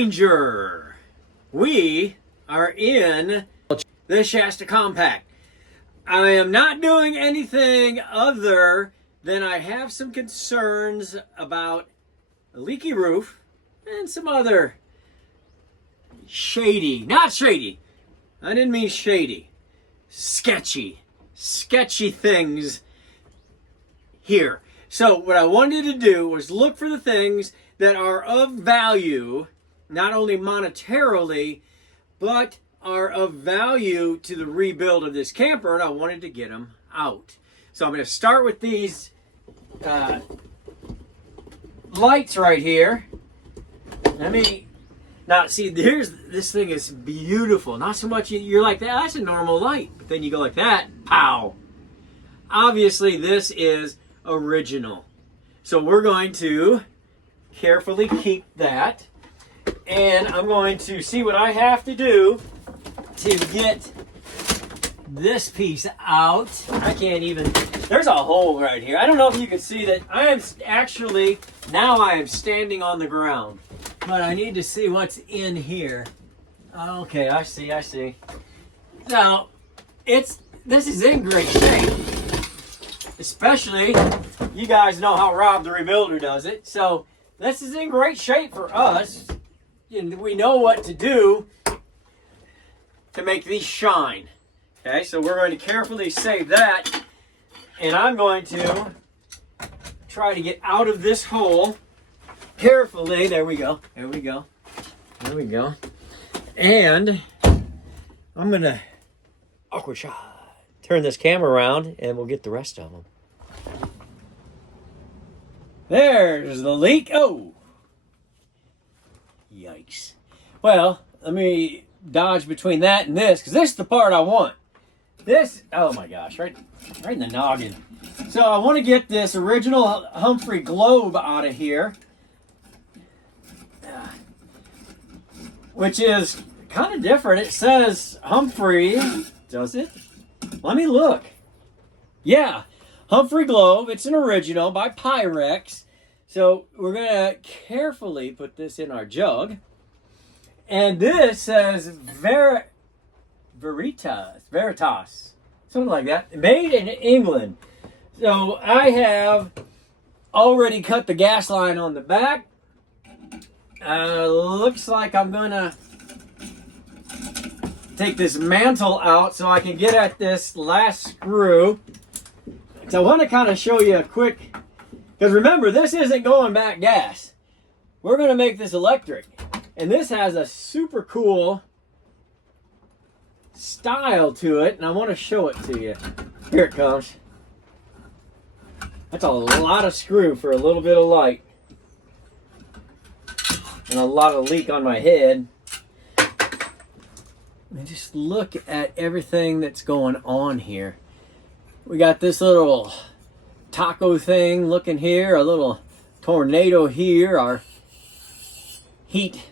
Ranger. We are in the Shasta Compact. I am not doing anything other than I have some concerns about a leaky roof and some other not shady, I didn't mean shady, sketchy things here. So what I wanted to do was look for the things that are of value, not only monetarily, but are of value to the rebuild of this camper, and I wanted to get them out. So I'm going to start with these lights right here. Let me not see. This thing is beautiful. Not so much you're like that's a normal light, but then you go like that, pow. Obviously, this is original. So we're going to carefully keep that, and I'm going to see what I have to do to get this piece out. I can't even, there's a hole right here. I don't know if you can see that. I am standing on the ground, but I need to see what's in here. Okay, I see. Now, this is in great shape. Especially, you guys know how Rob the Rebuilder does it. So this is in great shape for us. And we know what to do to make these shine. Okay, so we're going to carefully save that. And I'm going to try to get out of this hole carefully. There we go. And I'm going to awkward shot. Turn this camera around and we'll get the rest of them. There's the leak. Oh, yikes. Well, let me dodge between that and this, because this is the part I want. This, oh my gosh, right in the noggin. So I want to get this original Humphrey globe out of here, which is kind of different. It says Humphrey, does it? Let me look. Yeah, Humphrey globe. It's an original by Pyrex. So we're going to carefully put this in our jug. And this says Veritas, something like that. Made in England. So I have already cut the gas line on the back. Looks like I'm going to take this mantle out so I can get at this last screw. So I want to kind of show you a quick, because remember, this isn't going back gas. We're going to make this electric. And this has a super cool style to it, and I want to show it to you. Here it comes. That's a lot of screw for a little bit of light. And a lot of leak on my head. And just look at everything that's going on here. We got this little taco thing looking here, a little tornado here, our heat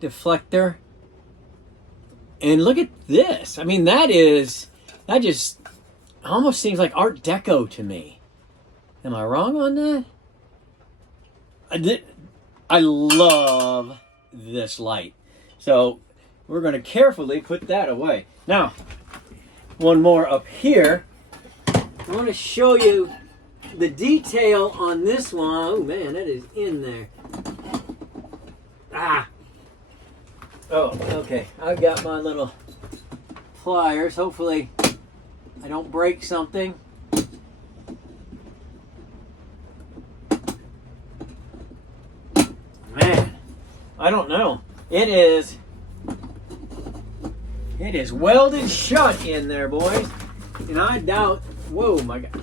deflector. And look at this. I mean, that just almost seems like Art Deco to me. Am I wrong on that? I love this light. So we're going to carefully put that away. Now, one more up here. I want to show you the detail on this one. Oh man, that is in there. Oh, okay. I've got my little pliers. Hopefully I don't break something. Man, I don't know. It is welded shut in there, boys. And I doubt, whoa, my God.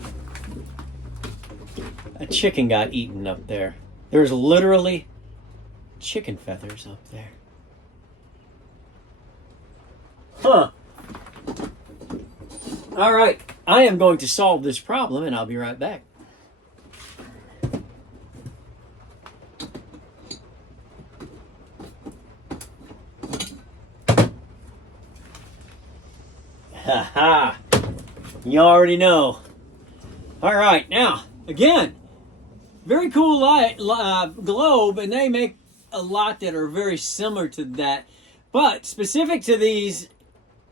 A chicken got eaten up there. There's literally chicken feathers up there. Huh. All right. I am going to solve this problem, and I'll be right back. Ha ha. You already know. All right. Now, again, very cool light globe, and they make a lot that are very similar to that. But specific to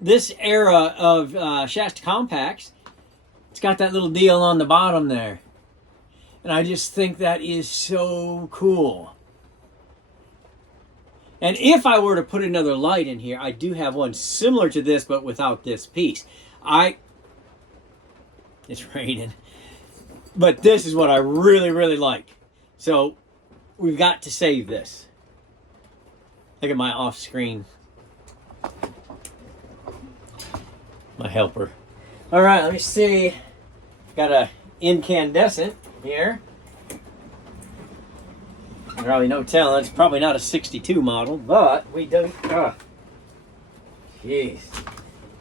this era of Shasta Compacts, it's got that little deal on the bottom there. And I just think that is so cool. And if I were to put another light in here, I do have one similar to this, but without this piece. It's raining. But this is what I really, really like. So we've got to save this. Look at my off-screen. My helper. All right, let me see. Got a incandescent here. Probably no telling. It's probably not a 62 model, but we do. Jeez.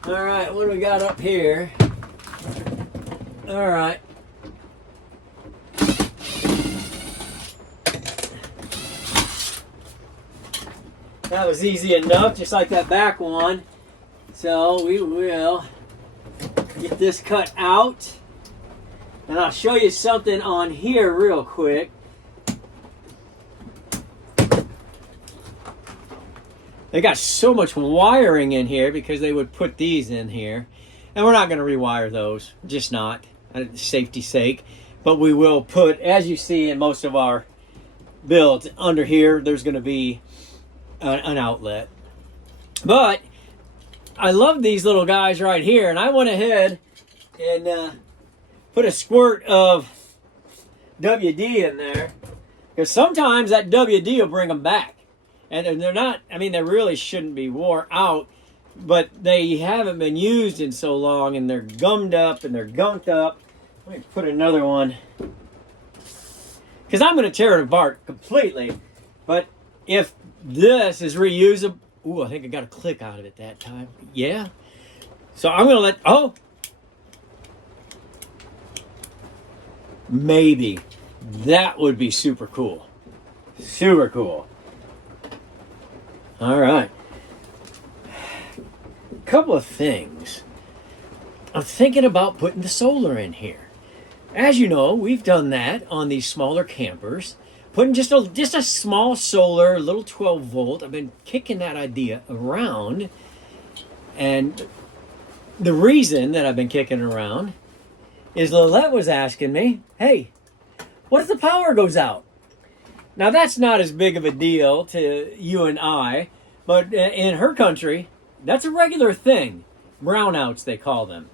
All right, what do we got up here? All right. That was easy enough, just like that back one. So we will get this cut out. And I'll show you something on here real quick. They got so much wiring in here because they would put these in here. And we're not going to rewire those, just not, safety's sake. But we will put, as you see in most of our builds, under here there's going to be an outlet. But I love these little guys right here, and I went ahead and put a squirt of WD in there, because sometimes that WD will bring them back. And they're not, I mean, they really shouldn't be wore out, but they haven't been used in so long, and they're gummed up and they're gunked up. Let me put another one, because I'm going to tear it apart completely. But if this is reusable, ooh, I think I got a click out of it that time. Yeah. So I'm going to let, maybe that would be super cool. Super cool. All right. A couple of things. I'm thinking about putting the solar in here. As you know, we've done that on these smaller campers. Putting just a small solar, little 12 volt. I've been kicking that idea around. And the reason that I've been kicking it around is Lilet was asking me, hey, what if the power goes out? Now, that's not as big of a deal to you and I, but in her country, that's a regular thing. Brownouts, they call them.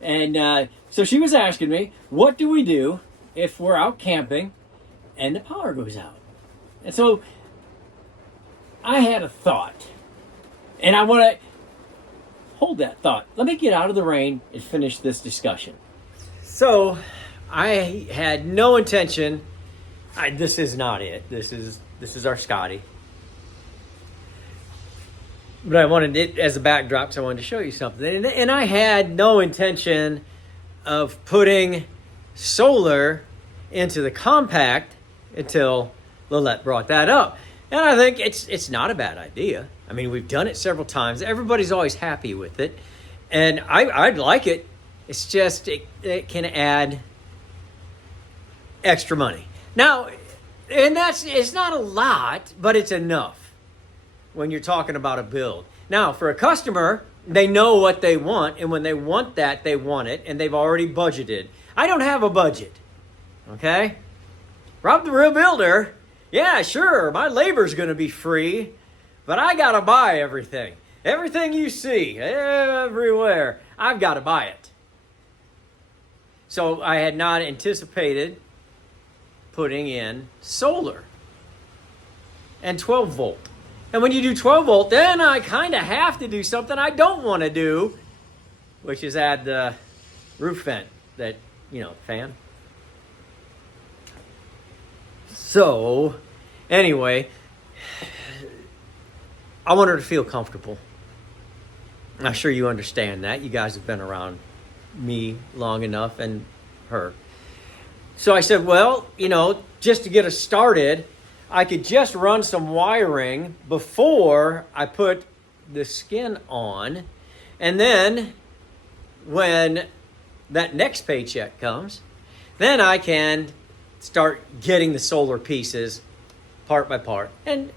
And so she was asking me, what do we do if we're out camping and the power goes out? And so I had a thought, and I want to hold that thought. Let me get out of the rain and finish this discussion. So I had no intention. This is not it. This is our Scotty. But I wanted it as a backdrop because I wanted to show you something. And I had no intention of putting solar into the compact until Lilet brought that up. And I think it's not a bad idea. I mean, we've done it several times. Everybody's always happy with it. And I'd like it. It's just it can add extra money. Now, and it's not a lot, but it's enough when you're talking about a build. Now, for a customer, they know what they want, and when they want that, they want it, and they've already budgeted. I don't have a budget, okay? Rob the Real Builder, yeah, sure, my labor's going to be free, but I got to buy everything. Everything you see, everywhere, I've got to buy it. So I had not anticipated putting in solar and 12 volt. And when you do 12 volt, then I kind of have to do something I don't want to do, which is add the roof vent, that, fan. So, anyway, I want her to feel comfortable. I'm sure you understand that. You guys have been around me long enough, and her. So I said, well, just to get us started, I could just run some wiring before I put the skin on. And then when that next paycheck comes, then I can start getting the solar pieces part by part. And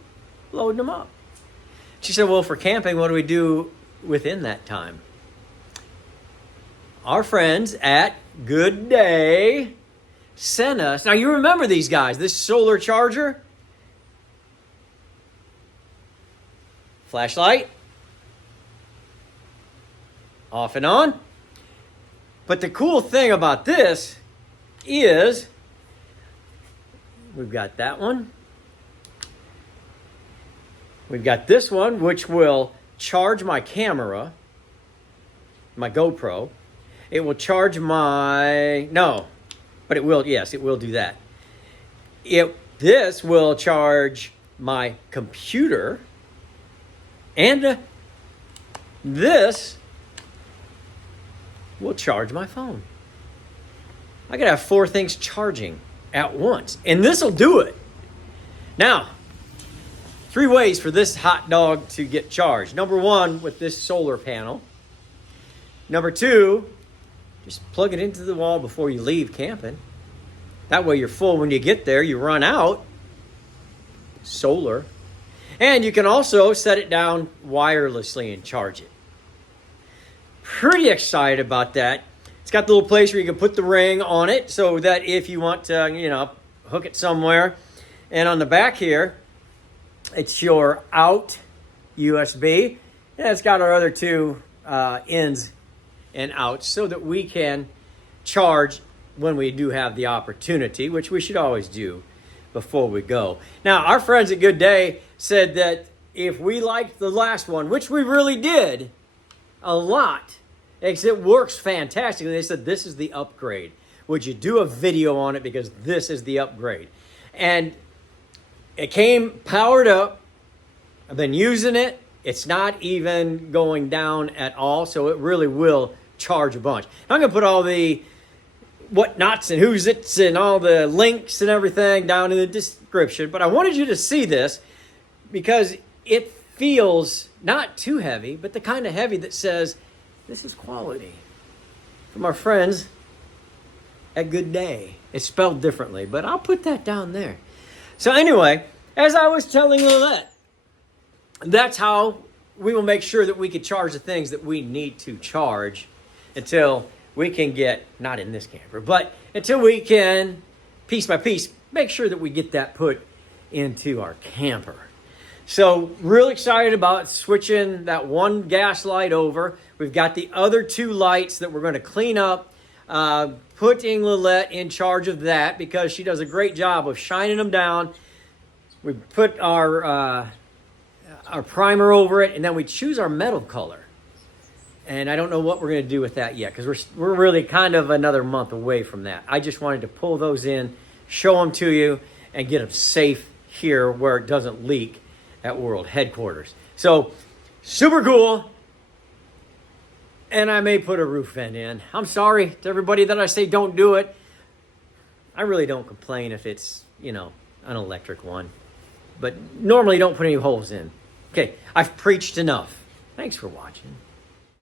loading them up. She said, well, for camping, what do we do within that time? Our friends at GOODaaa sent us, now you remember these guys, this solar charger, flashlight, off and on. But the cool thing about this is we've got that one. We've got this one, which will charge my camera, my GoPro. It will charge my, no, but it will, yes, it will do that. This will charge my computer, and this will charge my phone. I gotta have 4 things charging at once, and this will do it. Now, 3 ways for this hot dog to get charged. Number 1, with this solar panel. Number 2, just plug it into the wall before you leave camping. That way you're full when you get there. You run out. Solar. And you can also set it down wirelessly and charge it. Pretty excited about that. It's got the little place where you can put the ring on it so that if you want to, hook it somewhere. And on the back here, it's your out USB. And it's got our other 2 ins and outs so that we can charge when we do have the opportunity, which we should always do before we go. Now, our friends at GOODaaa said that if we liked the last one, which we really did a lot, because it works fantastically, they said this is the upgrade. Would you do a video on it, because this is the upgrade? And it came powered up. I've been using it. It's not even going down at all, so it really will charge a bunch. I'm going to put all the whatnots and who's it's and all the links and everything down in the description, but I wanted you to see this because it feels not too heavy, but the kind of heavy that says, this is quality from our friends at GOODaaa. It's spelled differently, but I'll put that down there. So anyway, as I was telling Lilet, that's how we will make sure that we can charge the things that we need to charge until we can get, not in this camper, but until we can, piece by piece, make sure that we get that put into our camper. So real excited about switching that one gas light over. We've got the other 2 lights that we're going to clean up, putting Lilet in charge of that because she does a great job of shining them down. We put our primer over it, and then we choose our metal color. And I don't know what we're going to do with that yet because we're really kind of another month away from that. I just wanted to pull those in, show them to you, and get them safe here where it doesn't leak at World Headquarters. So, super cool. And I may put a roof vent in. I'm sorry to everybody that I say don't do it. I really don't complain if it's, an electric one. But normally don't put any holes in. Okay, I've preached enough. Thanks for watching.